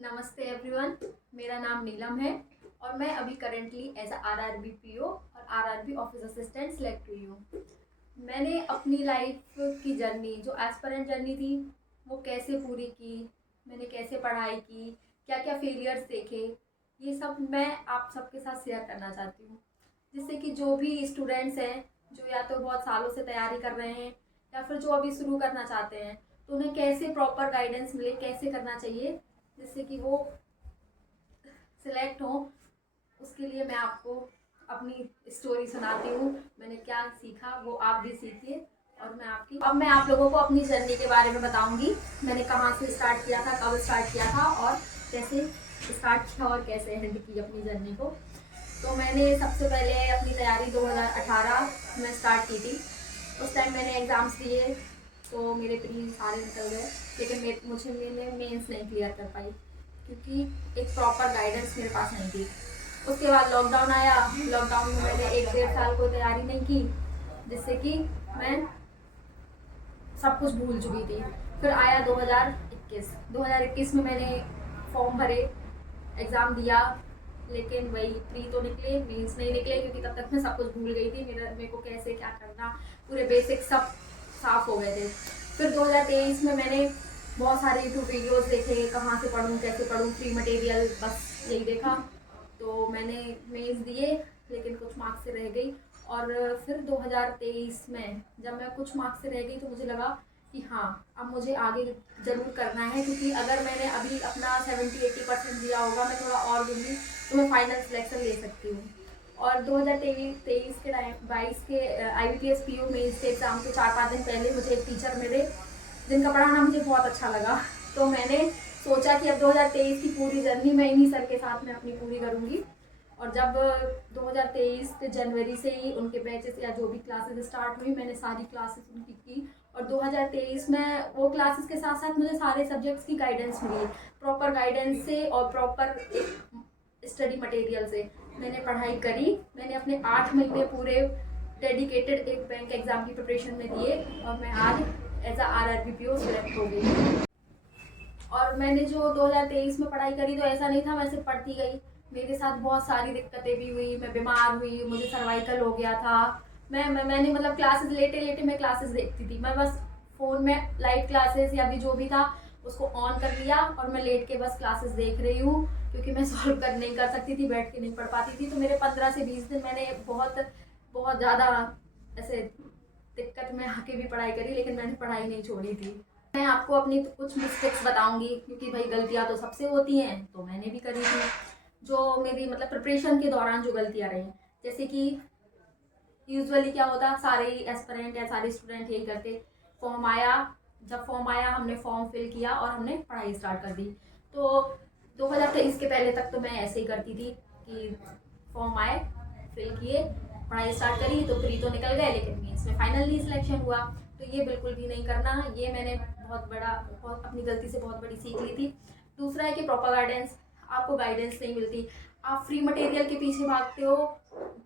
नमस्ते एवरीवन, मेरा नाम नीलम है और मैं अभी करेंटली एज आरआरबी पीओ और आरआरबी ऑफिस असिस्टेंट सेलेक्ट हुई हूँ। मैंने अपनी लाइफ की जर्नी जो एस्पिरेंट जर्नी थी वो कैसे पूरी की, मैंने कैसे पढ़ाई की, क्या क्या फेलियर्स देखे, ये सब मैं आप सबके साथ शेयर करना चाहती हूँ। जिससे कि जो भी स्टूडेंट्स हैं जो या तो बहुत सालों से तैयारी कर रहे हैं या फिर जो अभी शुरू करना चाहते हैं, तो उन्हें कैसे प्रॉपर गाइडेंस मिले, कैसे करना चाहिए जिससे कि वो सिलेक्ट हो। उसके लिए मैं आपको अपनी स्टोरी सुनाती हूँ, मैंने क्या सीखा वो आप भी सीखिए। और मैं आप लोगों को अपनी जर्नी के बारे में बताऊंगी। मैंने कहाँ से स्टार्ट किया था, कब स्टार्ट किया था और कैसे स्टार्ट किया और कैसे एंड की अपनी जर्नी को। तो मैंने सबसे पहले अपनी तैयारी 2018 में स्टार्ट की थी। उस टाइम मैंने एग्ज़ाम्स दिए तो मेरे प्री सारे निकल गए, लेकिन मैंने मेंस नहीं क्लियर कर पाई क्योंकि एक प्रॉपर गाइडेंस मेरे पास नहीं थी। उसके बाद लॉकडाउन आया। लॉकडाउन में मैंने 1-1.5 साल कोई तैयारी नहीं की, जिससे कि मैं सब कुछ भूल चुकी थी। फिर आया 2021 में मैंने फॉर्म भरे, एग्ज़ाम दिया, लेकिन वही प्री तो निकले, मेंस नहीं निकले क्योंकि तब तक मैं सब कुछ भूल गई थी। मेरे को कैसे क्या करना, पूरे बेसिक सब साफ हो गए थे। फिर 2023 में मैंने बहुत सारे यूट्यूब वीडियोस देखे, कहाँ से पढ़ूँ, कैसे पढ़ूँ, फ्री मटेरियल, बस यही देखा। तो मैंने मेंस दिए लेकिन कुछ मार्क्स से रह गई। और फिर 2023 में जब मैं कुछ मार्क्स से रह गई तो मुझे लगा कि हाँ, अब मुझे आगे ज़रूर करना है, क्योंकि अगर मैंने अभी अपना 70-80% दिया होगा, मैं थोड़ा और दूँगी तो मैं फाइनल सिलेक्शन ले सकती हूँ। और 2023 के टाइम 22 के IBPS PO मेंस के एग्ज़ाम के 4-5 दिन पहले मुझे एक टीचर मिले जिनका पढ़ाना मुझे बहुत अच्छा लगा। तो मैंने सोचा कि अब 2023 की पूरी जर्नी मैं इन्हीं सर के साथ में अपनी पूरी करूँगी। और जब 2023 के जनवरी से ही उनके बैचेस या जो भी क्लासेस स्टार्ट हुई, मैंने सारी क्लासेस उनकी की। और 2023 में वो क्लासेस के साथ साथ मुझे सारे सब्जेक्ट्स की गाइडेंस मिली, प्रॉपर गाइडेंस से और प्रॉपर एक स्टडी मटेरियल से मैंने पढ़ाई करी। मैंने अपने 8 महीने पूरे डेडिकेटेड एक बैंक एग्ज़ाम की प्रिपरेशन में दिए और मैं आज एज RRB PO सिलेक्ट हो गई। और मैंने जो 2023 में पढ़ाई करी तो ऐसा नहीं था मैं सिर्फ पढ़ती गई, मेरे साथ बहुत सारी दिक्कतें भी हुई। मैं बीमार हुई, मुझे सर्वाइकल हो गया था। मैंने मतलब क्लासेस लेटे लेटे मैं क्लासेस देखती थी। मैं बस फ़ोन में लाइव क्लासेस या भी जो भी था उसको ऑन कर लिया और मैं लेट के बस क्लासेस देख रही हूँ, क्योंकि मैं सॉल्व कर नहीं कर सकती थी, बैठ के नहीं पढ़ पाती थी। तो मेरे 15 से 20 दिन मैंने बहुत बहुत ज़्यादा ऐसे दिक्कत में आके भी पढ़ाई करी, लेकिन मैंने पढ़ाई नहीं छोड़ी थी। मैं आपको अपनी कुछ मिस्टेक्स बताऊंगी, क्योंकि भाई गलतियां तो सबसे होती हैं, तो मैंने भी करी थी। जो मेरी मतलब प्रिपरेशन के दौरान जो गलतियां रही, जैसे कि यूजुअली क्या होता, सारे एस्पिरेंट या सारे स्टूडेंट यही करते, फॉर्म आया, जब फॉर्म आया हमने फॉर्म फिल किया और हमने पढ़ाई स्टार्ट कर दी। तो 2023 के पहले तक तो मैं ऐसे ही करती थी कि फॉर्म आए, फिल किए, पढ़ाई स्टार्ट करी, तो प्री तो निकल गए लेकिन मेंस में फाइनल नहीं सिलेक्शन हुआ। तो ये बिल्कुल भी नहीं करना, ये मैंने बहुत अपनी गलती से बहुत बड़ी सीख ली थी। दूसरा है कि प्रॉपर गाइडेंस, आपको गाइडेंस नहीं मिलती, आप फ्री मटेरियल के पीछे भागते हो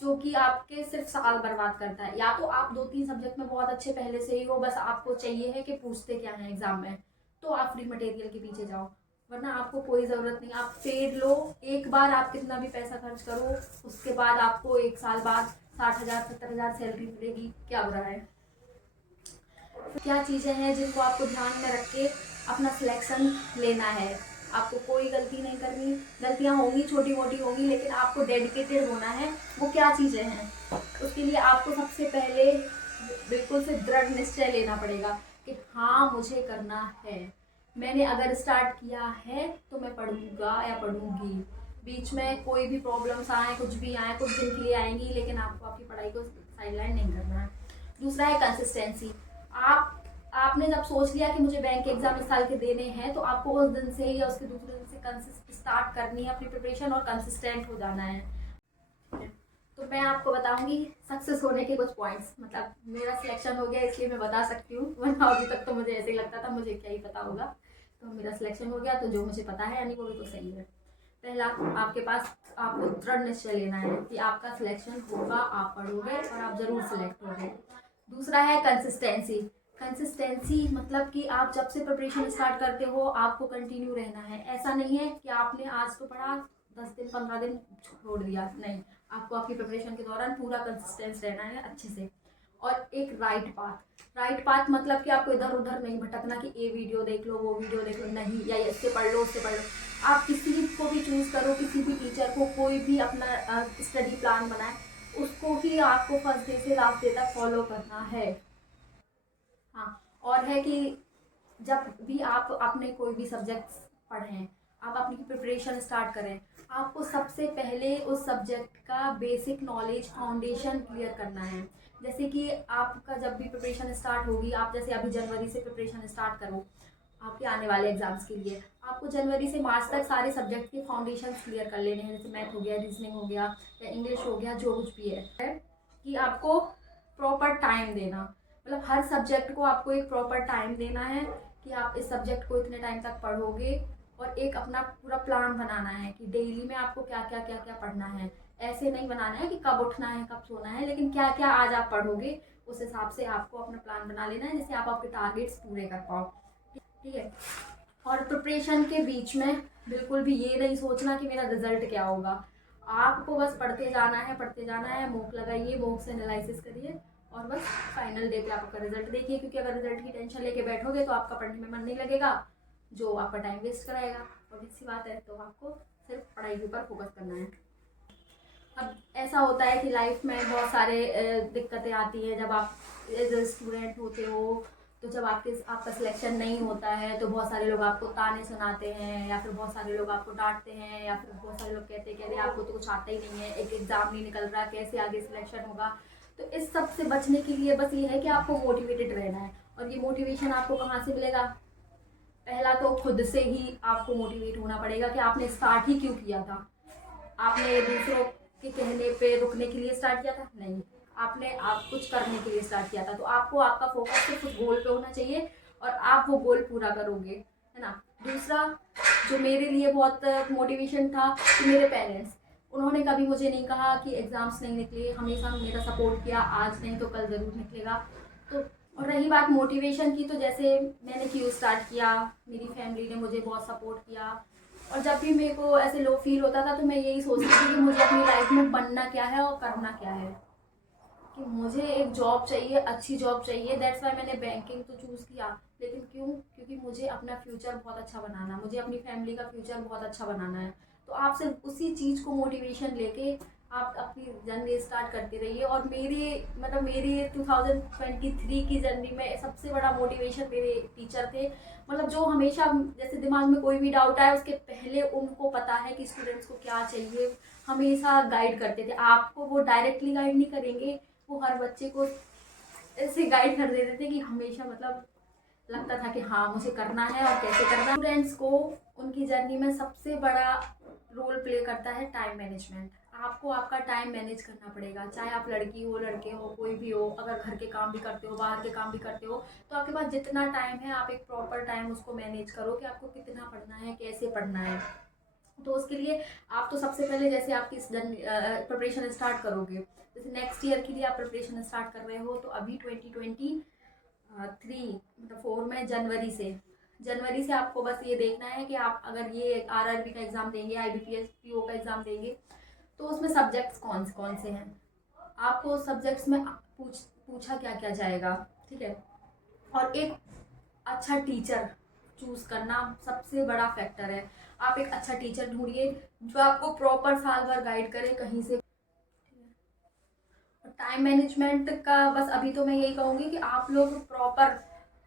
जो कि आपके सिर्फ साल बर्बाद करता है। या तो आप 2-3 सब्जेक्ट में बहुत अच्छे पहले से ही हो, बस आपको चाहिए है कि पूछते क्या है एग्जाम में, तो आप फ्री मटेरियल के पीछे जाओ, वरना आपको कोई ज़रूरत नहीं। आप पेड लो, एक बार आप कितना भी पैसा खर्च करो, उसके बाद आपको 1 साल बाद 60,000-70,000 सैलरी मिलेगी, क्या बुरा है। क्या चीज़ें हैं जिनको आपको ध्यान में रख के अपना सिलेक्शन लेना है। आपको कोई गलती नहीं करनी, गलतियाँ होंगी, छोटी मोटी होंगी, लेकिन आपको डेडिकेटेड होना है। वो क्या चीज़ें हैं, उसके लिए आपको सबसे पहले बिल्कुल से दृढ़ निश्चय लेना पड़ेगा कि हाँ मुझे करना है। मैंने अगर स्टार्ट किया है तो मैं पढ़ूंगा या पढ़ूंगी। बीच में कोई भी प्रॉब्लम्स आए, कुछ भी आए, कुछ दिन के लिए आएंगी, लेकिन आपको आपकी पढ़ाई को साइडलाइन नहीं करना है। दूसरा है कंसिस्टेंसी। आपने जब सोच लिया कि मुझे बैंक एग्जाम इस साल के देने हैं, तो आपको उस दिन से या उसके दूसरे दिन से स्टार्ट करनी है अपनी प्रिपरेशन और कंसिस्टेंट हो जाना है। तो मैं आपको बताऊंगी सक्सेस होने के कुछ पॉइंट्स। मतलब मेरा सिलेक्शन हो गया इसलिए मैं बता सकती हूँ, वरना अभी तक तो मुझे ऐसे ही लगता था मुझे क्या ही पता होगा। तो मेरा सिलेक्शन हो गया तो जो मुझे पता है यानी वो भी तो सही है। पहला, आपके पास आपको दृढ़ निश्चय लेना है कि आपका सिलेक्शन होगा, आप पढ़ोगे और आप ज़रूर सिलेक्ट होगे। दूसरा है कंसिस्टेंसी। कंसिस्टेंसी मतलब कि आप जब से प्रिपरेशन स्टार्ट करते हो आपको कंटिन्यू रहना है। ऐसा नहीं है कि आपने आज तो पढ़ा 10 दिन 15 दिन छोड़ दिया, नहीं, आपको आपकी प्रिपरेशन के दौरान पूरा कंसिस्टेंस रहना है अच्छे से। और एक राइट पाथ मतलब कि आपको इधर उधर नहीं भटकना कि ये वीडियो देख लो वो वीडियो देख लो, नहीं, या इससे पढ़ लो उससे पढ़ लो। आप किसी को भी चूज़ करो, किसी भी टीचर को, कोई भी अपना स्टडी प्लान बनाए, उसको ही आपको फर्स्ट डे से लास्ट डे तक फॉलो करना है। हाँ, और है कि जब भी आप अपने कोई भी सब्जेक्ट्स पढ़ें, आप अपनी प्रिपरेशन स्टार्ट करें, आपको सबसे पहले उस सब्जेक्ट का बेसिक नॉलेज फाउंडेशन क्लियर करना है। जैसे कि आपका जब भी प्रिपरेशन स्टार्ट होगी, आप जैसे अभी जनवरी से प्रिपरेशन स्टार्ट करो आपके आने वाले एग्जाम्स के लिए, आपको जनवरी से मार्च तक सारे सब्जेक्ट के फाउंडेशन क्लियर कर लेने हैं। जैसे मैथ हो गया, रीजनिंग हो गया या इंग्लिश हो गया, जो कुछ भी है कि आपको प्रॉपर टाइम देना, मतलब हर सब्जेक्ट को आपको एक प्रॉपर टाइम देना है कि आप इस सब्जेक्ट को इतने टाइम तक पढ़ोगे, और एक अपना पूरा प्लान बनाना है कि डेली में आपको क्या क्या पढ़ना है। ऐसे नहीं बनाना है कि कब उठना है कब सोना है, लेकिन क्या क्या आज आप पढ़ोगे उस हिसाब से आपको अपना प्लान बना लेना है, जिससे आप आपके टारगेट्स पूरे कर पाओ। ठीक है। और प्रिपरेशन के बीच में बिल्कुल भी ये नहीं सोचना कि मेरा रिजल्ट क्या होगा। आपको बस पढ़ते जाना है, मॉक लगाइए, मॉक से एनालिसिस करिए और बस फाइनल डे पे आपका रिजल्ट देखिए। क्योंकि अगर रिजल्ट की टेंशन लेके बैठोगे तो आपका पढ़ने में मन नहीं लगेगा, जो आपका टाइम वेस्ट कराएगा। और इसी बात है, तो आपको सिर्फ पढ़ाई के ऊपर फोकस करना है। अब ऐसा होता है कि लाइफ में बहुत सारे दिक्कतें आती हैं जब आप एज ए स्टूडेंट होते हो। तो जब आपका सिलेक्शन नहीं होता है तो बहुत सारे लोग आपको ताने सुनाते हैं, या फिर बहुत सारे लोग आपको डांटते हैं, या फिर बहुत सारे लोग कहते हैं कि अरे आपको तो कुछ आता ही नहीं है, एक एग्ज़ाम नहीं निकल रहा, कैसे आगे सिलेक्शन होगा। तो इस सब से बचने के लिए बस ये है कि आपको मोटिवेटेड रहना है। और ये मोटिवेशन आपको कहाँ से मिलेगा? पहला तो खुद से ही आपको मोटिवेट होना पड़ेगा कि आपने स्टार्ट ही क्यों किया था। आपने दूसरों के कहने पे रुकने के लिए स्टार्ट किया था? नहीं, आपने आप कुछ करने के लिए स्टार्ट किया था। तो आपको आपका फोकस सिर्फ उस गोल पे होना चाहिए और आप वो गोल पूरा करोगे, है ना। दूसरा जो मेरे लिए बहुत मोटिवेशन था कि मेरे पेरेंट्स, उन्होंने कभी मुझे नहीं कहा कि एग्ज़ाम्स नहीं निकले, हमेशा मेरा सपोर्ट किया, आज नहीं तो कल ज़रूर निकलेगा। तो और रही बात मोटिवेशन की, तो जैसे मैंने क्यों स्टार्ट किया, मेरी फैमिली ने मुझे बहुत सपोर्ट किया। और जब भी मेरे को ऐसे लो फील होता था तो मैं यही सोचती थी कि मुझे अपनी लाइफ में बनना क्या है और करना क्या है, कि मुझे एक जॉब चाहिए, अच्छी जॉब चाहिए। दैट्स वाई मैंने बैंकिंग तो चूज़ किया। लेकिन क्यों? क्योंकि मुझे अपना फ्यूचर बहुत अच्छा बनाना है, मुझे अपनी फैमिली का फ्यूचर बहुत अच्छा बनाना है। तो आप सिर्फ उसी चीज़ को मोटिवेशन लेके आप अपनी जर्नी स्टार्ट करते रहिए। और मेरी 2023 की जर्नी में सबसे बड़ा मोटिवेशन मेरे टीचर थे। मतलब जो हमेशा, जैसे दिमाग में कोई भी डाउट आए उसके पहले उनको पता है कि स्टूडेंट्स को क्या चाहिए, हमेशा गाइड करते थे। आपको वो डायरेक्टली गाइड नहीं करेंगे, वो हर बच्चे को ऐसे गाइड कर देते थे कि हमेशा मतलब लगता था कि हाँ मुझे करना है और कैसे करना है। स्टूडेंट्स को उनकी जर्नी में सबसे बड़ा रोल प्ले करता है टाइम मैनेजमेंट। आपको आपका टाइम मैनेज करना पड़ेगा, चाहे आप लड़की हो लड़के हो कोई भी हो। अगर घर के काम भी करते हो, बाहर के काम भी करते हो, तो आपके पास जितना टाइम है आप एक प्रॉपर टाइम उसको मैनेज करो कि आपको कितना पढ़ना है, कैसे पढ़ना है। तो उसके लिए आप तो सबसे पहले, जैसे आपकी प्रिपरेशन स्टार्ट करोगे, जैसे नेक्स्ट ईयर के लिए आप प्रिपरेशन स्टार्ट कर रहे हो, तो अभी 2023 मतलब 4 में जनवरी से आपको बस ये देखना है कि आप अगर ये आरआरबी का एग्ज़ाम देंगे, आईबीपीएस पीओ का एग्ज़ाम देंगे, तो उसमें सब्जेक्ट्स कौन से हैं, आपको सब्जेक्ट्स में पूछा क्या क्या जाएगा। ठीक है। और एक अच्छा टीचर चूज़ करना सबसे बड़ा फैक्टर है। आप एक अच्छा टीचर ढूंढिए जो आपको प्रॉपर साल भर गाइड करे कहीं से। टाइम मैनेजमेंट का बस अभी तो मैं यही कहूँगी कि आप लोग प्रॉपर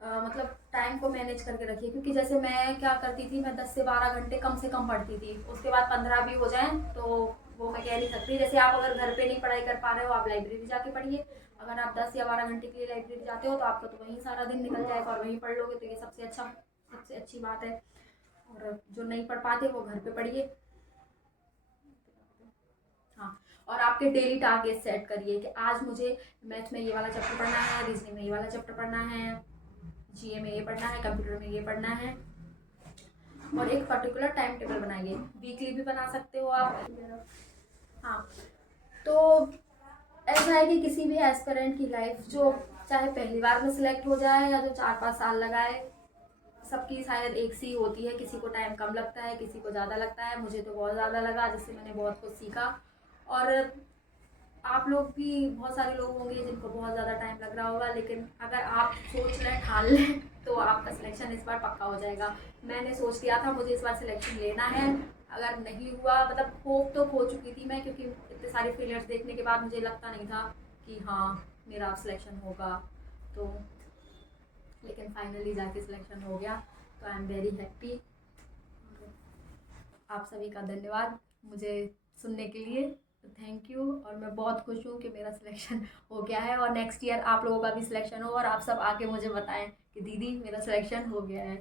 मतलब टाइम को मैनेज करके रखिए। क्योंकि जैसे मैं क्या करती थी, मैं 10 से 12 घंटे कम से कम पढ़ती थी, उसके बाद 15 भी हो जाएं तो वो मैं कह नहीं सकती। जैसे आप अगर घर पे नहीं पढ़ाई कर पा रहे हो, आप लाइब्रेरी जाके पढ़िए। अगर आप 10 या 12 घंटे के लिए लाइब्रेरी जाते हो तो आपका तो वहीं सारा दिन निकल जाएगा और वहीं पढ़ लोगे, तो ये सबसे अच्छी बात है। और जो नहीं पढ़ पाते वो घर पे पढ़िए। हाँ, और आपके डेली टारगेट सेट करिए कि आज मुझे मैथ में ये वाला चैप्टर पढ़ना है, रीजनिंग में ये वाला चैप्टर पढ़ना है, जीए में ये पढ़ना है, कंप्यूटर में ये पढ़ना है। और एक पर्टिकुलर टाइम टेबल बनाइए, वीकली भी बना सकते हो आप। हाँ, तो ऐसा है कि किसी भी एस्पिरेंट की लाइफ जो चाहे पहली बार में सिलेक्ट हो जाए या जो 4-5 साल लगाए, सबकी शायद एक सी होती है, किसी को टाइम कम लगता है, किसी को ज़्यादा लगता है। मुझे तो बहुत ज़्यादा लगा, जिससे मैंने बहुत कुछ सीखा। और आप लोग भी, बहुत सारे लोग होंगे जिनको बहुत ज़्यादा टाइम लग रहा होगा, लेकिन अगर आप सोच लें, ठान लें, तो आपका सिलेक्शन इस बार पक्का हो जाएगा। मैंने सोच लिया था मुझे इस बार सिलेक्शन लेना है। अगर नहीं हुआ, मतलब होप तो खो चुकी थी मैं, क्योंकि इतने सारे फेलियर्स देखने के बाद मुझे लगता नहीं था कि हाँ मेरा अब सिलेक्शन होगा। तो लेकिन फाइनली जाके सिलेक्शन हो गया, तो आई एम वेरी हैप्पी। आप सभी का धन्यवाद मुझे सुनने के लिए, थैंक यू। और मैं बहुत खुश हूँ कि मेरा सिलेक्शन हो गया है, और नेक्स्ट ईयर आप लोगों का भी सिलेक्शन हो और आप सब आके मुझे बताएं कि दीदी मेरा सिलेक्शन हो गया है।